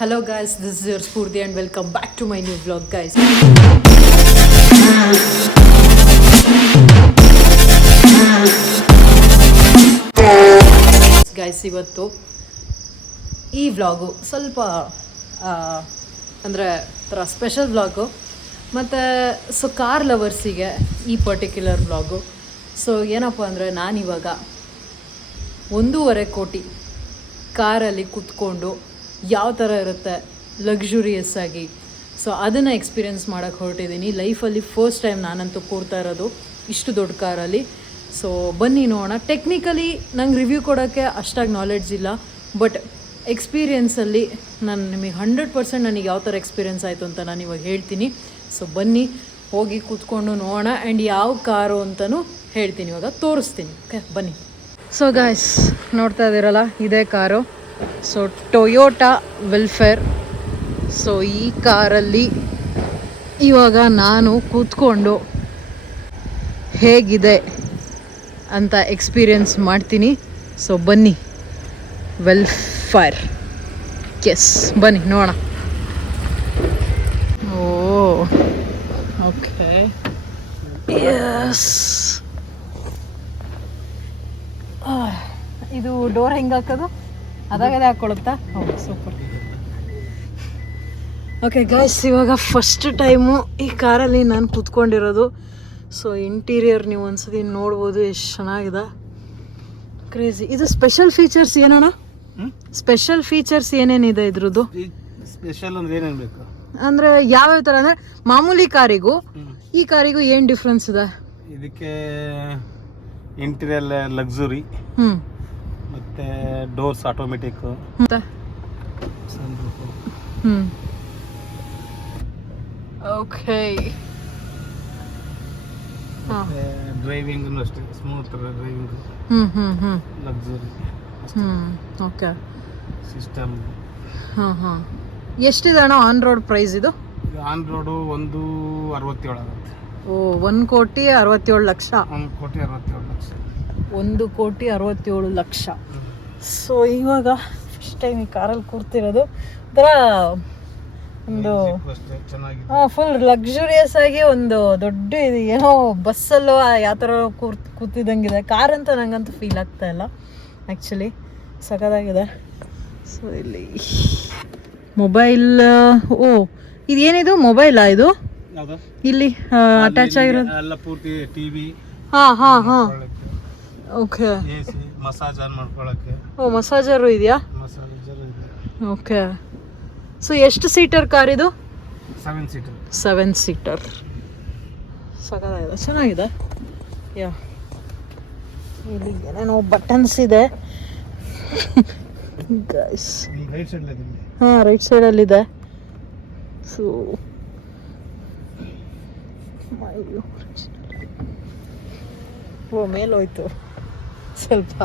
Hello guys, this is your Spurti and welcome back to my new vlog guys. Guys, ಇವತ್ತು ಈ vlog ಸ್ವಲ್ಪ ಅಂದರೆ ಥರ special vlog ಮತ್ತು ಕಾರ್ ಲವರ್ಸಿಗೆ ಈ ಪರ್ಟಿಕ್ಯುಲರ್ ವ್ಲಾಗು. ಏನಪ್ಪ ಅಂದರೆ ನಾನಿವಾಗ 1.5 ಕೋಟಿ ಕಾರಲ್ಲಿ ಕೂತ್ಕೊಂಡು ಯಾವ ಥರ ಇರುತ್ತೆ ಲಕ್ಸುರಿಯಸ್ ಆಗಿ ಅದನ್ನು ಎಕ್ಸ್ಪೀರಿಯೆನ್ಸ್ ಮಾಡೋಕ್ಕೆ ಹೊರಟಿದ್ದೀನಿ. ಲೈಫಲ್ಲಿ ಫಸ್ಟ್ ಟೈಮ್ ನಾನಂತೂ ಕೂರ್ತಾ ಇರೋದು ಇಷ್ಟು ದೊಡ್ಡ ಕಾರಲ್ಲಿ. ಬನ್ನಿ ನೋಡೋಣ. ಟೆಕ್ನಿಕಲಿ ನಂಗೆ ರಿವ್ಯೂ ಕೊಡೋಕ್ಕೆ ಅಷ್ಟಾಗಿ ನಾಲೆಡ್ಜ್ ಇಲ್ಲ, ಬಟ್ ಎಕ್ಸ್ಪೀರಿಯೆನ್ಸಲ್ಲಿ ನಾನು ನಿಮಗೆ 100% ನನಗೆ ಯಾವ ಥರ ಎಕ್ಸ್ಪೀರಿಯೆನ್ಸ್ ಆಯಿತು ಅಂತ ನಾನು ಇವಾಗ ಹೇಳ್ತೀನಿ. ಬನ್ನಿ ಹೋಗಿ ಕೂತ್ಕೊಂಡು ನೋಡೋಣ ಆ್ಯಂಡ್ ಯಾವ ಕಾರು ಅಂತಲೂ ಹೇಳ್ತೀನಿ, ಇವಾಗ ತೋರಿಸ್ತೀನಿ. ಓಕೆ ಬನ್ನಿ. ಗಾಯ್ಸ್ ನೋಡ್ತಾ ಇದ್ದೀರಲ್ಲ, ಇದೇ ಕಾರು. Toyota welfare. ಈ ಕಾರಲ್ಲಿ ಇವಾಗ ನಾನು ಕೂತ್ಕೊಂಡು ಹೇಗಿದೆ ಅಂತ ಎಕ್ಸ್ಪೀರಿಯೆನ್ಸ್ ಮಾಡ್ತೀನಿ. ಬನ್ನಿ, ವೆಲ್ಫೇರ್ ಎಸ್, ಬನ್ನಿ ನೋಡೋಣ. ಓಕೆ ಎಸ್, ಇದು ಡೋರ್ ಹೆಂಗೆ ಹಾಕೋದು? ಅದಾಗದೇ ಹಾಕ್ಕೊಳುತ್ತಾ? ಹೌದು, ಸೂಪರ್. ಓಕೆ ಗೈಸ್, ಇವಾಗ ಫಸ್ಟ್ ಟೈಮು ಈ ಕಾರಲ್ಲಿ ನಾನು ಕೂತ್ಕೊಂಡಿರೋದು. ಇಂಟೀರಿಯರ್ ನೀವು ಒಂದ್ಸತಿ ನೋಡ್ಬೋದು, ಎಷ್ಟು ಚೆನ್ನಾಗಿದೆ, ಕ್ರೇಜಿ. ಇದು ಸ್ಪೆಷಲ್ ಫೀಚರ್ಸ್ ಏನಣ್ಣ? ಸ್ಪೆಷಲ್ ಫೀಚರ್ಸ್ ಏನೇನಿದೆ ಇದ್ರದ್ದು? ಸ್ಪೆಷಲ್ ಅಂದ್ರೆ ಏನೇನು ಬೇಕು ಅಂದರೆ ಯಾವ್ಯಾವ ಥರ ಅಂದರೆ ಮಾಮೂಲಿ ಕಾರಿಗೂ ಈ ಕಾರಿಗೂ ಏನು ಡಿಫ್ರೆನ್ಸ್ ಇದೆ? ಇದಕ್ಕೆ ಇಂಟೀರಿಯರ್ ಲಕ್ಸುರಿ, ಮತ್ತೆ ಡೋರ್ಸ್ ಆಟೋಮೆಟಿಕ್, ಓಕೆ. ಡ್ರೈವಿಂಗ್ ಅಷ್ಟೇ smooth driving, luxury. Okay. System ಎಷ್ಟಿದೆ ಅಣ್ಣ ಆನ್ ರೋಡ್ ಪ್ರೈಸ್? ಇದು ಆನ್ ರೋಡು 1.67 ಆಗುತ್ತೆ. 1,67,00,000. 1,67,00,000. ಇವಾಗ ಫಸ್ಟ್ ಟೈಮ್ ಈ ಕಾರಲ್ಲಿ ಕೂರ್ತಿರೋದು ಒಂಥರ ಒಂದು ಫುಲ್ ಲಕ್ಸುರಿಯಸ್ ಆಗಿ, ಒಂದು ದೊಡ್ಡ ಏನೋ ಬಸ್ಸಲ್ಲೋ ಯಾವ ಥರ ಕೂತಿದ್ದಂಗಿದೆ. ಕಾರ್ ಅಂತ ನಂಗಂತೂ ಫೀಲ್ ಆಗ್ತಾ ಇಲ್ಲ ಆ್ಯಕ್ಚುಲಿ, ಸಖತ್ತಾಗಿದೆ. ಇಲ್ಲಿ ಮೊಬೈಲ್, ಇದೇನಿದು ಮೊಬೈಲಾ? ಇದು ಇಲ್ಲಿ ಅಟ್ಯಾಚ್ ಆಗಿರೋದು ಎಲ್ಲ ಪೂರ್ತಿ ಟಿವಿ. ಓಕೆ. ಮಸಾಜ್ ಆನ್ ಮಾಡ್ಕೊಳ್ಳೋಕ್ಕೆ. ಮಸಾಜರು ಇದೆಯಾ? ಮಸಾಜರ್ ಇದೆ. ಓಕೆ. ಎಷ್ಟು ಸೀಟರ್ ಕಾರ್ ಇದು? 7 ಸೀಟರ್. 7 ಸೀಟರ್. ಸಖತ್ತಾಗಿದೆ, ಚೆನ್ನಾಗಿದೆ. ಇಲ್ಲಿ ಏನೇನೋ ಬಟನ್ಸ್ ಇದೆ ಗೈಸ್. ರೈಟ್ ಸೈಡಲ್ಲಿದೆ. ಮೇಲೋಯ್ತು ಸ್ವಲ್ಪ.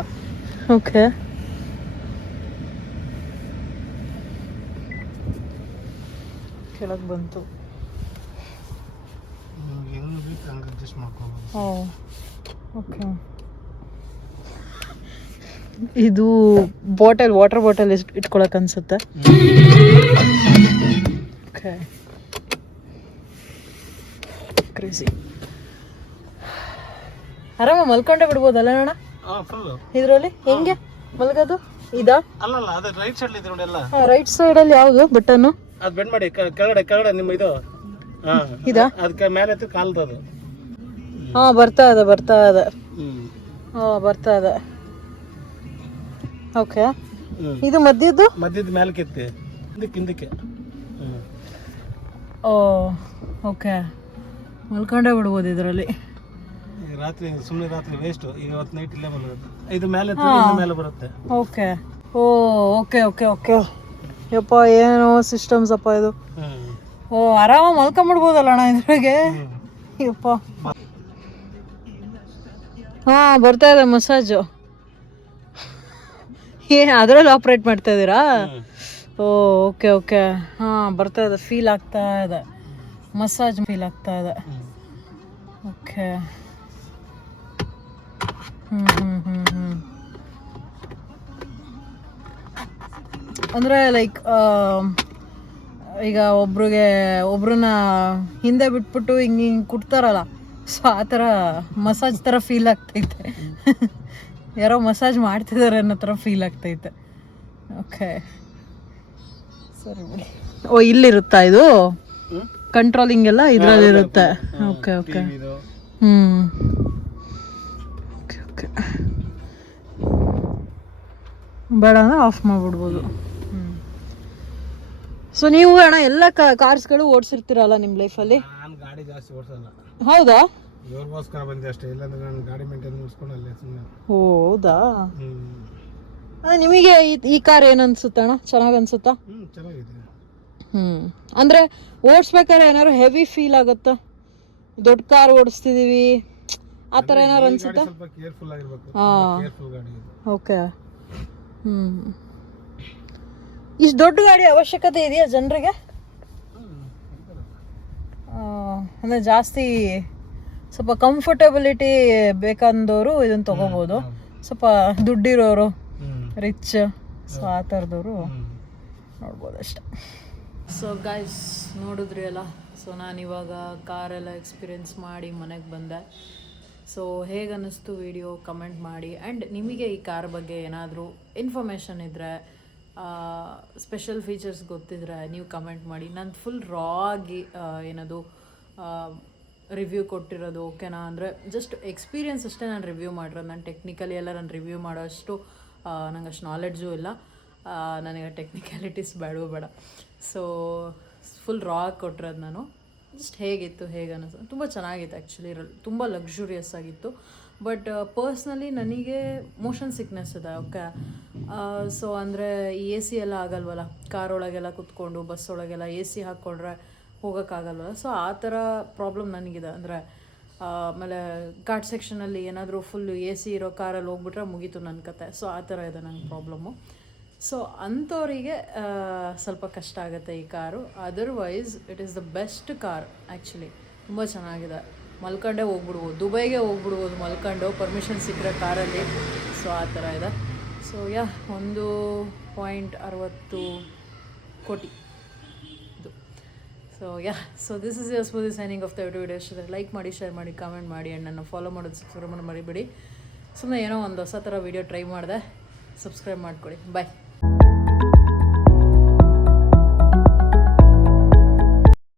ಓಕೆ. ಕೆಳಗೆ ಬಂತು. ಓಕೆ. ಇದು ವಾಟರ್ ಬಾಟಲ್ ಇಟ್ಕೊಳಕ್ ಅನ್ಸುತ್ತೆ. ಓಕೆ. ಕ್ರೇಜಿ. ಆರಾಮ ಮಲ್ಕೊಂಡೆ ಬಿಡ್ಬೋದಲ್ಲ ಅಣ್ಣ ಇದ್ರಲ್ಲಿ? ಹೆಂಗೆ ಮಲ್ಗೋದು? ಇದಾ? ಅಲ್ಲ, ಅದು ರೈಟ್ ಸೈಡ್ ಇದೆ ನೋಡಿ. ಎಲ್ಲ ರೈಟ್ ಸೈಡ್ ಅಲ್ಲಿ ಯಾವುದು ಬಟನ್? ಅದು ಬೆಂಡ್ ಮಾಡಿ ಕೆಳಗಡೆ ನಿಮ್ಮ ಇದು ಇದಾ? ಅದಕ್ಕೆ ಮೇಲೆ ಎತ್ತು ಕಾಲ್ದು ಅದು. ಬರ್ತಾ ಇದೆ. ಓಕೆ. ಇದು ಮಧ್ಯದ ಮೇಲಕ್ಕೆ ಎತ್ತಿ ಹಿಂದಕ್ಕೆ. ಓಕೆ. ಮಲ್ಕೊಂಡೇ ಬಿಡ್ಬೋದು ಇದರಲ್ಲಿ. ರಾತ್ರಿ ಸುಮ್ಮನೆ ರಾತ್ರಿ ವೇಸ್ಟ್. ಈಗ ಇವತ್ತು ನೈಟ್ ಇಲ್ಲೇ ಬರುತ್ತೆ. ಇದು ಮೇಲೆ ಬರುತ್ತೆ. ಓಕೆ. ಓಕೆ. ಯಪ್ಪ, ಏನೋ ಸಿಸ್ಟಮ್ಸ್ ಅಪ್ಪ ಇದು. ಆರಾಮ ಮಲ್ಕೊಂಡ್ಬಿಡ್ಬೋದಲ್ಲ ಅಣ್ಣ ಇದ್ರಾಗೆ. ಯಪ್ಪ. ಬರ್ತಾ ಇದೆ ಮಸಾಜು. ಅದರಲ್ಲಿ ಆಪ್ರೇಟ್ ಮಾಡ್ತಾ ಇದ್ದೀರಾ? ಓಕೆ. ಬರ್ತಾ ಇದೆ, ಫೀಲ್ ಆಗ್ತಾ ಇದೆ, ಮಸಾಜ್ ಫೀಲ್ ಆಗ್ತಾ ಇದೆ. ಓಕೆ. ಅಂದರೆ ಲೈಕ್ ಈಗ ಒಬ್ರನ್ನ ಹಿಂದೆ ಬಿಟ್ಬಿಟ್ಟು ಹಿಂಗೆ ಕುಟ್ತಾರಲ್ಲ, ಸೊ ಆ ಥರ ಮಸಾಜ್ ಥರ ಫೀಲ್ ಆಗ್ತೈತೆ. ಯಾರೋ ಮಸಾಜ್ ಮಾಡ್ತಿದ್ದಾರೆ ಅನ್ನೋ ಥರ ಫೀಲ್ ಆಗ್ತೈತೆ. ಓಕೆ ಸರಿ ಬಿಡಿ. ಓ ಇಲ್ಲಿರುತ್ತಾ ಇದು ಕಂಟ್ರೋಲಿಂಗ್ ಎಲ್ಲ ಇದರಲ್ಲಿರುತ್ತೆ. Okay okay okay okay. ಬೇಡ ಅಂದರೆ ಆಫ್ ಮಾಡಿಬಿಡ್ಬೋದು. ಸೊ ನೀವು ಅಣ್ಣ ಎಲ್ಲ ಕಾರ್ಸ್ಗಳು ಓಡಿಸಿರ್ತೀರಲ್ಲ ನಿಮ್ಮ ಲೈಫಲ್ಲಿ? ನಾನು ಗಾಡಿ ಜಾಸ್ತಿ ಓಡಿಸಲ್ಲ. ಹೌದಾ? ಇವ್ರಿಗೋಸ್ಕರ ಬಂದೆ ಅಷ್ಟೇ, ಇಲ್ಲಾಂದ್ರೆ ನಾನು ಗಾಡಿ ಮೇಂಟೈನ್ ಮಾಡಿಸ್ಕೊಂಡಲ್ಲೇ ಸುಮ್ಮನೆ. ಹೌದಾ? ನಿಮಗೆ ಈ ಕಾರ್ ಏನು ಅನ್ಸುತ್ತೆ ಅಣ್ಣ? ಚೆನ್ನಾಗಿ ಅನ್ಸುತ್ತಾ? ಚೆನ್ನಾಗಿದೆ. ಅಂದರೆ ಓಡಿಸ್ಬೇಕಾದ್ರೆ ಏನಾದ್ರು ಹೆವಿ ಫೀಲ್ ಆಗುತ್ತಾ? ದೊಡ್ಡ ಕಾರ್ ಓಡಿಸ್ತಿದೀವಿ ಆ ಥರ ಏನಾದ್ರು ಅನ್ಸುತ್ತಾ? ಸ್ವಲ್ಪ ಕೇರ್ಫುಲ್ ಆಗಿರ್ಬೇಕು. ಕೇರ್ಫುಲ್ ಗಾಡಿ ಇದು. ಓಕೆ. ಇಷ್ಟು ದೊಡ್ಡ ಗಾಡಿ ಅವಶ್ಯಕತೆ ಇದೆಯಾ ಜನರಿಗೆ? ಅಂದರೆ ಜಾಸ್ತಿ ಸ್ವಲ್ಪ ಕಂಫರ್ಟಬಿಲಿಟಿ ಬೇಕಂದವರು ಇದನ್ನು ತೊಗೋಬೋದು. ಸ್ವಲ್ಪ ದುಡ್ಡಿರೋರು, ರಿಚ್, ಸೊ ಆ ಥರದವರು ನೋಡ್ಬೋದು ಅಷ್ಟೆ. ಸೊ ಗೈಸ್ ನೋಡಿದ್ರಿ ಅಲ್ಲ, ಸೊ ನಾನಿವಾಗ ಕಾರೆಲ್ಲ ಎಕ್ಸ್ಪೀರಿಯೆನ್ಸ್ ಮಾಡಿ ಮನೆಗೆ ಬಂದೆ. ಸೊ ಹೇಗೆ ಅನ್ನಿಸ್ತು ವಿಡಿಯೋ ಕಮೆಂಟ್ ಮಾಡಿ. ಆ್ಯಂಡ್ ನಿಮಗೆ ಈ ಕಾರ್ ಬಗ್ಗೆ ಏನಾದರೂ ಇನ್ಫಾರ್ಮೇಷನ್ ಇದ್ದರೆ, ಸ್ಪೆಷಲ್ ಫೀಚರ್ಸ್ ಗೊತ್ತಿದ್ರೆ ನೀವು ಕಮೆಂಟ್ ಮಾಡಿ. ನಾನು ಫುಲ್ ರಾ ಆಗಿ ಏನದು ರಿವ್ಯೂ ಕೊಟ್ಟಿರೋದು ಓಕೆನಾ? ಅಂದರೆ ಜಸ್ಟ್ ಎಕ್ಸ್ಪೀರಿಯೆನ್ಸ್ ಅಷ್ಟೇ ನಾನು ರಿವ್ಯೂ ಮಾಡಿರೋದು. ನಾನು ಟೆಕ್ನಿಕಲಿ ಎಲ್ಲ ನಾನು ರಿವ್ಯೂ ಮಾಡೋಷ್ಟು ನಂಗೆ ಅಷ್ಟು ನಾಲೆಡ್ಜು ಇಲ್ಲ. ನನಗೆ ಟೆಕ್ನಿಕ್ಯಾಲಿಟೀಸ್ ಬೇಡ. ಸೊ ಫುಲ್ ರಾ ಕೊಟ್ಟಿರೋದು ನಾನು. ಜಸ್ಟ್ ಹೇಗಿತ್ತು ಹೇಗೆ ಅನ್ನಿಸ್ತು, ತುಂಬ ಚೆನ್ನಾಗಿತ್ತು ಆ್ಯಕ್ಚುಲಿ. ತುಂಬ ಲಕ್ಸುರಿಯಸ್ ಆಗಿತ್ತು. ಬಟ್ ಪರ್ಸ್ನಲಿ ನನಗೆ ಮೋಷನ್ ಸಿಕ್ನೆಸ್ ಇದೆ. ಓಕೆ. ಸೊ ಅಂದರೆ ಈ ಎ ಸಿ ಎಲ್ಲ ಆಗಲ್ವಲ್ಲ, ಕಾರ್ ಒಳಗೆಲ್ಲ ಕುತ್ಕೊಂಡು ಬಸ್ ಒಳಗೆಲ್ಲ ಎ ಸಿ ಹಾಕ್ಕೊಂಡ್ರೆ ಹೋಗೋಕ್ಕಾಗಲ್ವಲ್ಲ. ಸೊ ಆ ಥರ ಪ್ರಾಬ್ಲಮ್ ನನಗಿದೆ. ಅಂದರೆ ಆಮೇಲೆ ಘಾಟ್ ಸೆಕ್ಷನಲ್ಲಿ ಏನಾದರೂ ಫುಲ್ ಎ ಸಿ ಇರೋ ಕಾರಲ್ಲಿ ಹೋಗ್ಬಿಟ್ರೆ ಮುಗೀತು ನನ್ನ ಕತೆ. ಸೊ ಆ ಥರ ಇದೆ ನಂಗೆ ಪ್ರಾಬ್ಲಮ್ಮು. ಸೊ ಅಂಥವರಿಗೆ ಸ್ವಲ್ಪ ಕಷ್ಟ ಆಗುತ್ತೆ ಈ car. Otherwise it is the best car actually. ತುಂಬ ಚೆನ್ನಾಗಿದೆ. ಮಲ್ಕೊಂಡೇ ಹೋಗ್ಬಿಡ್ಬೋದು, ದುಬೈಗೆ ಹೋಗ್ಬಿಡ್ಬೋದು ಮಲ್ಕೊಂಡು, ಪರ್ಮಿಷನ್ ಸಿಕ್ಕರೆ ಕಾರಲ್ಲಿ. ಸೊ ಆ ಥರ ಇದೆ. ಸೊ 1.60 ಕೋಟಿ ಇದು. So this is your smoothie signing off the video. ಇಷ್ಟ ಲೈಕ್ ಮಾಡಿ, ಶೇರ್ ಮಾಡಿ, ಕಮೆಂಟ್ ಮಾಡಿ. ಆ್ಯಂಡ್ ನನ್ನ ಫಾಲೋ ಮಾಡೋದು, ಸಬ್ಸ್ಕ್ರೈಬ್ ಮಾಡಿ ಮರಿಬೇಡಿ. ಸುಮ್ಮನೆ ಏನೋ ಒಂದು ಹೊಸ ಥರ ವೀಡಿಯೋ ಟ್ರೈ ಮಾಡಿದೆ. ಸಬ್ಸ್ಕ್ರೈಬ್ ಮಾಡ್ಕೊಳ್ಳಿ. ಬಾಯ್.